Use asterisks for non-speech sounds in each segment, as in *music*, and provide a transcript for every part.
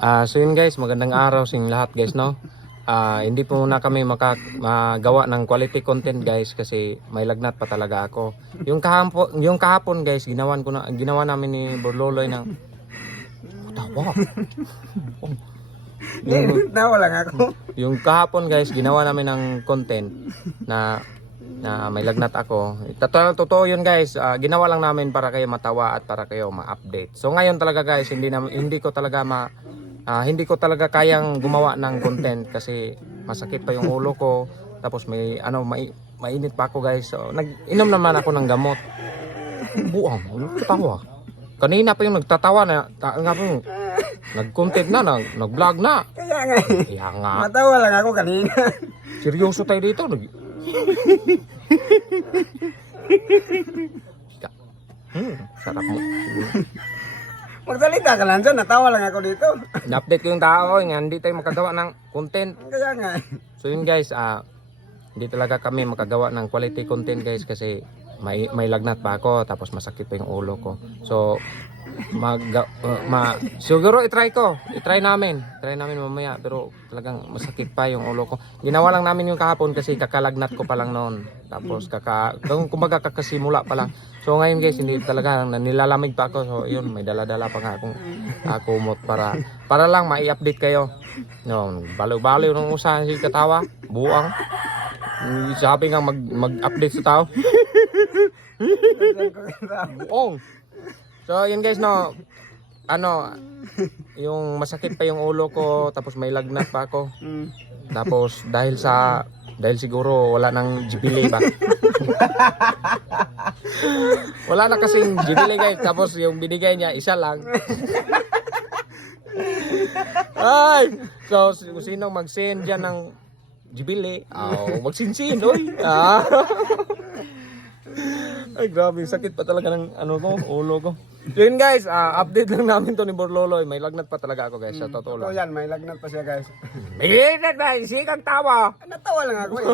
Ah, so yun guys, magandang araw sa lahat guys, no? Ah, hindi po muna kami maka, magawa ng quality content guys kasi may lagnat pa talaga ako. Yung kahapon, yung kahapon guys, ginawan ko na ginawa namin ni Borloloy ng tawa. *laughs* yung, Tawa lang ako. yung kahapon guys, ginawa namin ng content na na may lagnat ako. Totoo, totoo yun guys. Ah, ginawa lang namin para kayo matawa at para kayo ma-update. So ngayon talaga guys, hindi na, hindi ko talaga ma ah, hindi ko talaga kayang gumawa ng content kasi masakit pa yung ulo ko. Tapos may ano mai, mainit pa ako guys. So nag-inom naman ako ng gamot. Buang, katawa? Kanina pa yung nagtatawa na ta, nga po, nag-content na, nag, nag-vlog na. Kaya nga eh. Kaya nga, Matawa lang ako kanina. seryoso tayo dito. Nag... *laughs* hmm, sarap mo. Magsalita ka lang dyan. Natawa lang ako dito. Na-update ko yung tao, nga hindi tayo makagawa ng content. Kaya nga. So yun guys, ah hindi talaga kami makagawa ng quality content guys kasi may may lagnat pa ako tapos masakit pa yung ulo ko. So mag uh, ma siguro i-try ko. I-try namin. Try namin mamaya pero talagang masakit pa yung ulo ko. Ginawa lang namin yung kahapon kasi kakalagnat ko pa lang noon. Tapos kaka kung kumbaga kakasimula pa lang. So ngayon guys, hindi talaga nilalamig pa ako. So yun, may dala-dala pa nga akong uh, kumot para para lang mai-update kayo. No, balo-balo nung usahan si Katawa, buang. Sabi nga mag mag-update sa tao. *laughs* Buong. So yun guys no. Ano yung masakit pa yung ulo ko tapos may lagnat pa ako. Mm. Tapos dahil sa dahil siguro wala nang jubilee ba? *laughs* wala na kasing jubilee guys. Tapos yung binigay niya isa lang. Ay! So, kung sino mag-send dyan ng jubilee, oh, magsinsin, oy. Ah. Ay, grabe. Sakit pa talaga ng ano ko, ulo ko. So yun guys, ah, update lang namin to ni Borloloy. May lagnat pa talaga ako guys, sa totoo Totoo lang. yan. May lagnat pa siya guys. May lagnat ba? Sikang tawa. Natawa lang ako eh.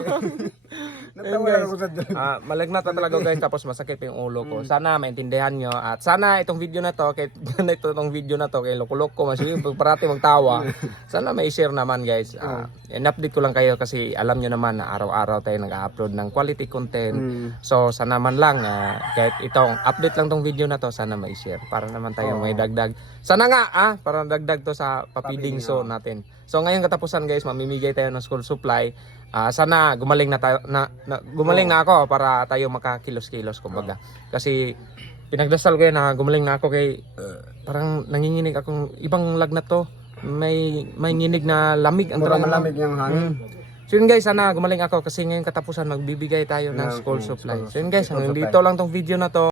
*laughs* Sa dyan. Ah, malagnat na talaga guys tapos masakit pa yung ulo ko. Sana maintindihan nyo at sana itong video na to kay ito *laughs* itong video na to kay lokolok ko mas yung parati magtawa. *laughs* Sana may share naman guys. Ah, in-update ko lang kayo kasi alam nyo naman na araw-araw tayo nag-upload ng quality content. Mm. So sana man lang ah, kahit itong update lang tong video na to sana may share para naman tayo may dagdag. Sana nga ah para dagdag to sa papiding so natin. So ngayon katapusan guys mamimigay tayo ng school supply. Ah, sana gumaling na tayo na, na- gumaling na ako para tayo makakilos-kilos kumbaga. Kasi pinagdasal ko yan na gumaling na ako kay uh, parang nanginginig akong ibang lagnat to. May may nginig na lamig ang talaga. malamig yung hangin. So yun guys, sana gumaling ako kasi ngayon katapusan magbibigay tayo ng school supply. So yun guys, hanggang dito lang tong video na to.